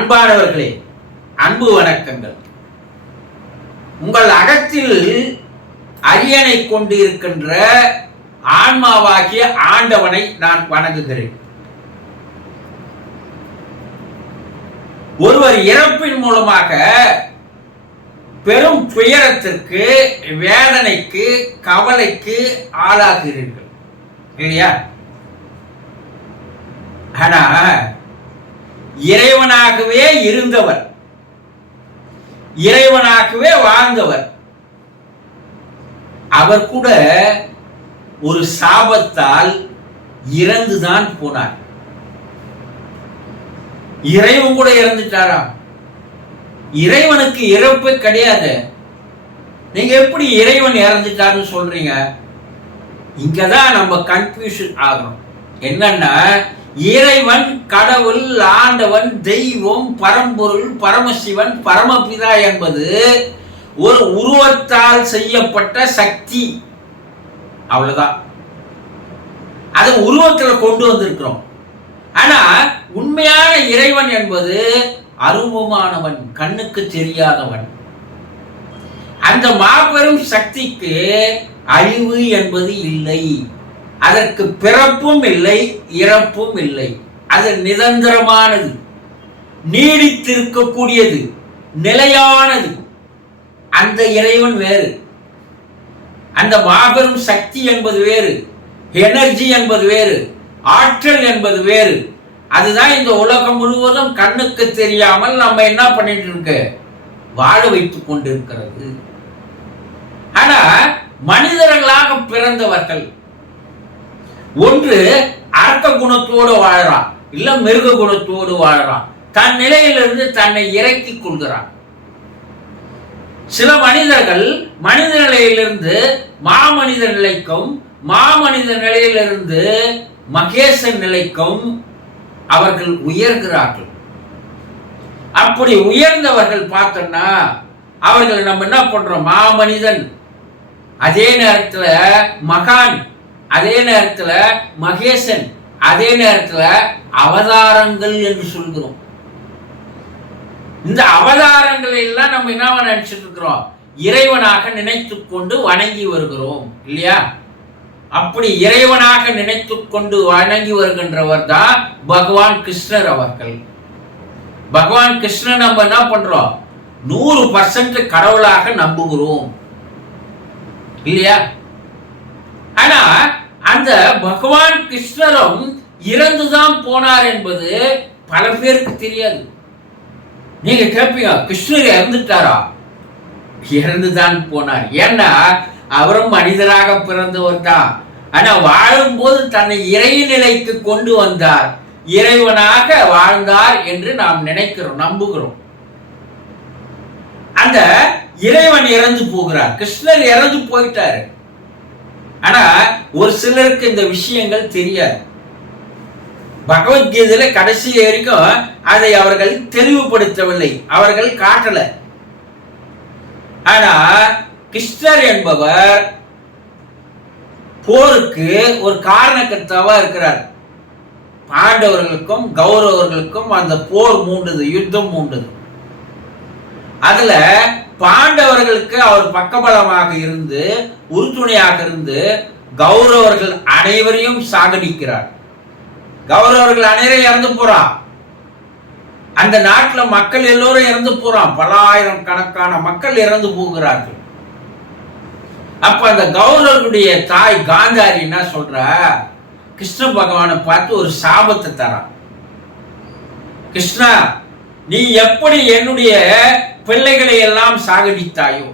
அன்பானவர்களே, அன்பு வணக்கங்கள். உங்கள் அகத்தில் அரியணை கொண்டு இருக்கின்ற ஆன்மாவாகிய ஆண்டவனை நான் வணங்குகிறேன். ஒருவர் இறப்பின் மூலமாக பெரும் துயரத்திற்கு, வேதனைக்கு, கவலைக்கு ஆளாகிறீர்கள் இல்லையா? ஆனா இறைவனாகவே இருந்தவர், இறைவனாகவே வாழ்ந்தவர், அவர் கூட ஒரு சாபத்தால் இறந்துதான் போனார். இறைவன் கூட இறந்துட்டாரா? இறைவனுக்கு இறப்பு கிடையாது. நீங்க எப்படி இறைவன் இறந்துட்டாருன்னு சொல்றீங்க? இங்கதான் நம்ம கன்ஃபியூஷன் ஆகணும். என்னன்னா, இறைவன், கடவுள், ஆண்டவன், தெய்வம், பரம்பொருள், பரமசிவன், பரமபிதா என்பது ஒரு உருவத்தால் செய்யப்பட்ட சக்தி. அவ்வளவுதான். அதை உருவத்துல கொண்டு வந்திருக்கிறோம். ஆனா உண்மையான இறைவன் என்பது அருவமானவன், கண்ணுக்கு தெரியாதவன். அந்த மாபெரும் சக்திக்கு அழிவு என்பது இல்லை. அதற்கு பிறப்பும் இல்லை, இறப்பும் இல்லை. அது நிரந்தரமானது, நீடித்திருக்கக்கூடியது, நிலையானது. அந்த இறைவன் வேறு, அந்த மாபெரும் சக்தி என்பது வேறு, எனர்ஜி என்பது வேறு, ஆற்றல் என்பது வேறு. அதுதான் இந்த உலகம் முழுவதும் கண்ணுக்கு தெரியாமல் நம்ம என்ன பண்ணிட்டு இருக்க, வாழ வைத்துக் கொண்டிருக்கிறது. ஆனா மனிதர்களாக பிறந்தவர்கள் ஒன்று அரக்க குணத்தோடு வாழறான், இல்ல மிருக குணத்தோடு வாழறான். தன் நிலையிலிருந்து தன்னை இறக்கிக் கொள்கிறான். சில மனிதர்கள் மனித நிலையிலிருந்து மாமனித நிலைக்கும், மாமனித நிலையிலிருந்து மகேசன் நிலைக்கும் அவர்கள் உயர்கிறார்கள். அப்படி உயர்ந்தவர்கள் பார்த்தோம்னா அவர்கள் நம்ம என்ன பண்றோம், மாமனிதன், அதே நேரத்துல மகான், அதே நேரத்துல மகேசன், அதே நேரத்துல அவதாரங்கள் என்று சொல்கிறோம். இந்த அவதாரங்களை எல்லாம் நம்ம என்ன நினைச்சிட்டு இருக்கிறோம், இறைவனாக நினைத்துக் கொண்டு வணங்கி வருகிறோம் இல்லையா? அப்படி இறைவனாக நினைத்துக் கொண்டு வணங்கி வருகின்றவர் தான் பகவான் கிருஷ்ணர் அவர்கள். பகவான் கிருஷ்ணன் நம்ம என்ன பண்றோம், 100% கடவுளாக நம்புகிறோம் இல்லையா? ஆனா அந்த பகவான் கிருஷ்ணரும் இறந்துதான் போனார் என்பது பல பேருக்கு தெரியாது. நீங்க கேட்பீங்க, கிருஷ்ணர் இறந்துட்டாரா? இறந்துதான் போனார். ஏன்னா அவரும் மனிதராக பிறந்தவர் தான். ஆனா வாழும்போது தன்னை இறைநிலைக்கு கொண்டு வந்தார், இறைவனாக வாழ்ந்தார் என்று நாம் நினைக்கிறோம், நம்புகிறோம். அந்த இறைவன் இறந்து போகிறார், கிருஷ்ணர் இறந்து போயிட்டாரு. ஆனா ஒரு சிலருக்கு இந்த விஷயங்கள் தெரியாது. பகவத்கீதையில கடைசி வரைக்கும் அதை அவர்கள் தெளிவுபடுத்தவில்லை, அவர்கள் காட்டல. ஆனா கிருஷ்ணர் என்பவர் போருக்கு ஒரு காரணக்கர்த்தாவா இருக்கிறார். பாண்டவர்களுக்கும் கௌரவர்களுக்கும் அந்த போர் மூண்டது, யுத்தம் மூண்டது. அதுல பாண்டவர்களுக்கு அவர் பக்கபலமாக இருந்து, உறுதுணையாக இருந்து, கௌரவர்கள் அனைவரையும் சாகடிக்கிறார். கௌரவர்கள் அனைவரும் இறந்து போறான். அந்த நாட்டில் மக்கள் எல்லோரும் இறந்து போறான். பல ஆயிரம் கணக்கான மக்கள் இறந்து போகிறார்கள். அப்ப அந்த கௌரவர்களுடைய தாய் காந்தாரி என்ன சொல்ற, கிருஷ்ண பகவானை பார்த்து ஒரு சாபத்தை தரான். கிருஷ்ணா, நீ எப்படி என்னுடைய பிள்ளைகளை எல்லாம் சாகடித்தாயோ,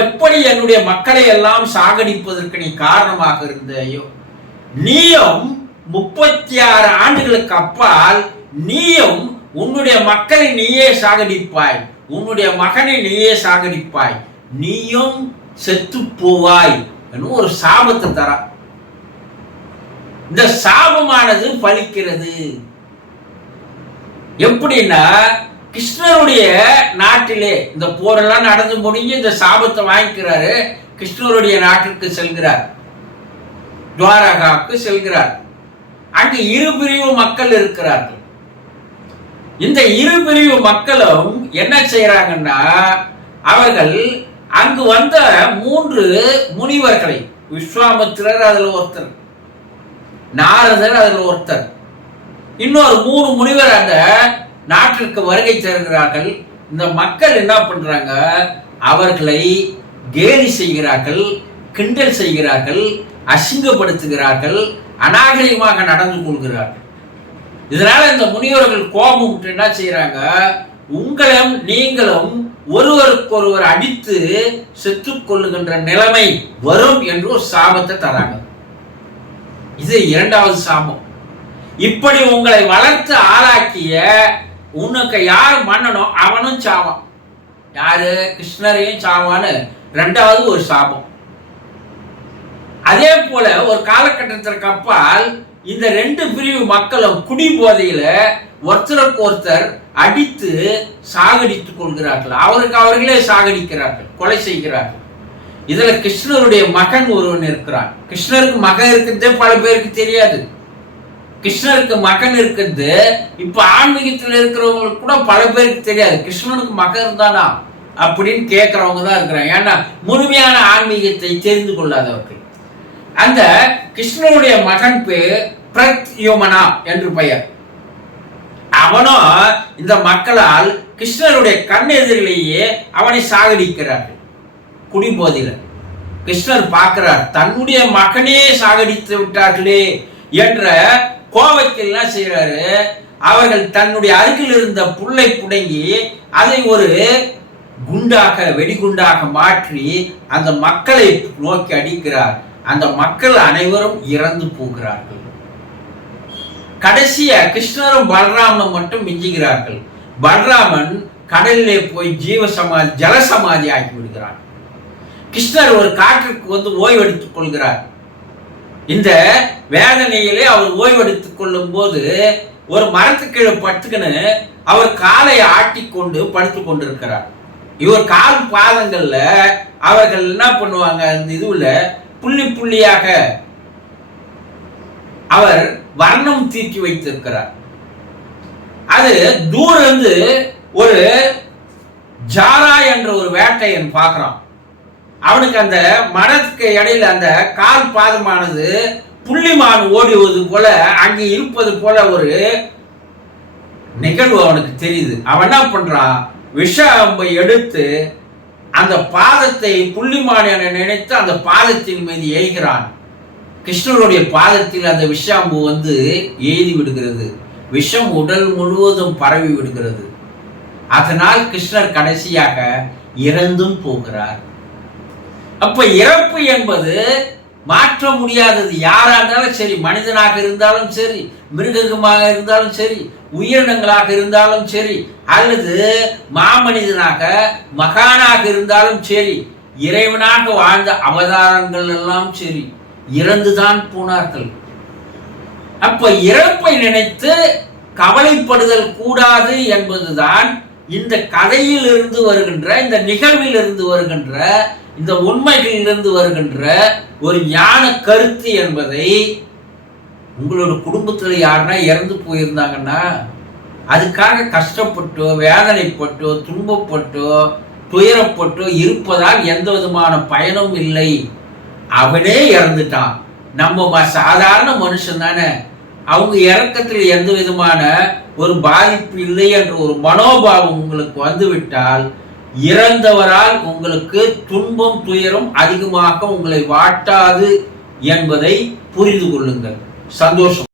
எப்படி என்னுடைய மக்களை எல்லாம் சாகடிப்பதற்கு நீ காரணமாக இருந்தாயோ, நீயும் 36 ஆண்டுகளுக்கு அப்பால் நீயும் உன்னுடைய மக்களை நீயே சாகடிப்பாய், உன்னுடைய மகனை நீயே சாகடிப்பாய், நீயும் செத்து போவாய் என்று ஒரு சாபத்தை தர. இந்த சாபமானது பலிக்கிறது. எப்படின்னா, கிருஷ்ணருடைய நாட்டிலே இந்த போரெல்லாம் நடந்து முடிஞ்சு இந்த சாபத்தை வாங்கிக்கிறாரு. கிருஷ்ணருடைய நாட்டிற்கு செல்கிறார், துவாரகாவுக்கு செல்கிறார். அங்கு 2 பிரிவு மக்கள் இருக்கிறார்கள். இந்த இரு பிரிவு மக்களும் என்ன செய்யறாங்கன்னா, அவர்கள் அங்கு வந்த 3 முனிவர்களை, விஸ்வாமித்திரர் அதுல ஒருத்தர், நாரதர் அதுல ஒருத்தர், இன்னொரு 3 முனிவர் அந்த நாட்டிற்கு வருகை தருகிறார்கள். இந்த மக்கள் என்ன பண்றாங்க, அவர்களை கேலி செய்கிறார்கள், கிண்டல் செய்கிறார்கள், அசிங்கப்படுத்துகிறார்கள், அநாகரிகமாக நடந்து கொள்கிறார்கள். இதனால இந்த முனிவர்கள் கோபம் என்ன செய்யறாங்க, உங்களும் நீங்களும் ஒருவருக்கொருவர் அடித்து செத்துக் கொள்ளுகின்ற நிலைமை வரும் என்று ஒரு சாபத்தை தராங்க. இது 2வது சாபம். இப்படி உங்களை வளர்த்து ஆளாக்கிய உனக்கு யார் மன்னனோ அவனும் சாவான். யாரு? கிருஷ்ணரையும் சாவான்னு 2வது ஒரு சாபம். அதே போல ஒரு காலகட்டத்திற்கு அப்பால் இந்த 2 பிரிவு மக்களும் குடி போதையில ஒருத்தருக்கு ஒருத்தர் அடித்து சாகடித்துக் கொள்கிறார்கள். அவருக்கு அவர்களே சாகடிக்கிறார்கள், கொலை செய்கிறார்கள். இதுல கிருஷ்ணருடைய மகன் ஒருவன் இருக்கிறான். கிருஷ்ணருக்கு மகன் இருக்கிறதே பல பேருக்கு தெரியாது. கிருஷ்ணருக்கு மகன் இருக்கிறது இப்ப ஆன்மீகத்தில் இருக்கிறவங்களுக்கு கூட பல பேருக்கு தெரியாது. கிருஷ்ணனுக்கு மகன் தானா அப்படின்னு கேட்கிறவங்க தான் இருக்கிறாங்க. ஏன்னா முழுமையான ஆன்மீகத்தை தெரிந்து கொள்ளாதவர்கள். அந்த கிருஷ்ணனுடைய மகன் பேர் பிரத்யுமனா என்று பெயர். அவனும் இந்த மக்களால் கிருஷ்ணருடைய கண் எதிரிலேயே அவனை சாகடிக்கிறார்கள் குடிபோதையில. கிருஷ்ணர் பார்க்கிறார், தன்னுடைய மகனே சாகடித்து விட்டார்களே என்ற கோபத்தில் என்ன செய்யறாரு, அவர்கள் தன்னுடைய அருகில் இருந்த புல்லை புடங்கி அதை ஒரு குண்டாக, வெடிகுண்டாக மாற்றி அந்த மக்களை நோக்கி அடிக்கிறார். அந்த மக்கள் அனைவரும் இறந்து போகிறார்கள். கடைசியா கிருஷ்ணரும் பலராமனும் மட்டும் மிஞ்சுகிறார்கள். பலராமன் கடலிலே போய் ஜலசமாதி ஆக்கி விடுகிறார். கிருஷ்ணர் ஒரு காற்றுக்கு வந்து ஓய்வெடுத்துக் கொள்கிறார். இந்த வேதனையிலே அவர் ஓய்வெடுத்துக் கொள்ளும் போது ஒரு மரத்துக்கீழே படுத்துக்கின்னு அவர் காலை ஆட்டிக்கொண்டு படுத்துக் கொண்டிருக்கிறார். இவர் கால் பாதங்கள்ல அவர்கள் என்ன பண்ணுவாங்க, அந்த இதுல புள்ளி புள்ளியாக அவர் வர்ணம் தீட்டி வைத்திருக்கிறார். அது தூரம் இருந்து ஒரு ஜாரா என்ற ஒரு வேட்டையன் பார்க்கிறான். அவனுக்கு அந்த மரத்துக்கு இடையில அந்த கால் பாதமானது புள்ளிமான் ஓடுவது போல, அங்கே இருப்பது போல ஒரு நிகழ்வு அவனுக்கு தெரியுது. அவன் என்ன பண்றான், விஷ அம்பை எடுத்து அந்த பாதத்தை புள்ளிமான் என நினைத்து அந்த பாதத்தின் மீது எய்கிறான். கிருஷ்ணருடைய பாதத்தில் அந்த விஷாம்பு வந்து எய்தி விடுகிறது. விஷம் உடல் முழுவதும் பரவி விடுகிறது. அதனால் கிருஷ்ணர் கடைசியாக இறந்தும் போகிறார். அப்ப இறப்பு என்பது மாற்ற முடியாதது. யாரா இருந்தாலும் சரி, மனிதனாக இருந்தாலும் சரி, மிருகமாக இருந்தாலும் சரி, உயிரினங்களாக இருந்தாலும் சரி, அல்லது மாமனிதனாக மகானாக இருந்தாலும் சரி, இறைவனாக வாழ்ந்த அவதாரங்கள் எல்லாம் சரி, இறந்துதான் போனார்கள். அப்ப இறப்பை நினைத்து கவலைப்படுதல் கூடாது என்பதுதான் இந்த கதையில் இருந்து வருகின்ற, இந்த நிகழ்வில் இருந்து வருகின்ற, இந்த உண்மைகளிலிருந்து வருகின்ற ஒரு ஞான கருத்து என்பதை உங்களோட குடும்பத்தில் யாருன்னா இறந்து போயிருந்தாங்கன்னா அதுக்காக கஷ்டப்பட்டோ, வேதனைப்பட்டோ, துன்பப்பட்டோ, துயரப்பட்டோ இருப்பதால் எந்த விதமான பயனும் இல்லை. அவனே இறந்துட்டான். நம்ம சாதாரண மனுஷன் தானே, அவங்க இறக்கத்தில் எந்த விதமான ஒரு பாதிப்பு இல்லை என்ற ஒரு மனோபாவம் உங்களுக்கு வந்துவிட்டால், இறந்தவரால் உங்களுக்கு துன்பம் துயரம் அதிகமாக உங்களை வாட்டாது என்பதை புரிந்து கொள்ளுங்கள். சந்தோஷம்.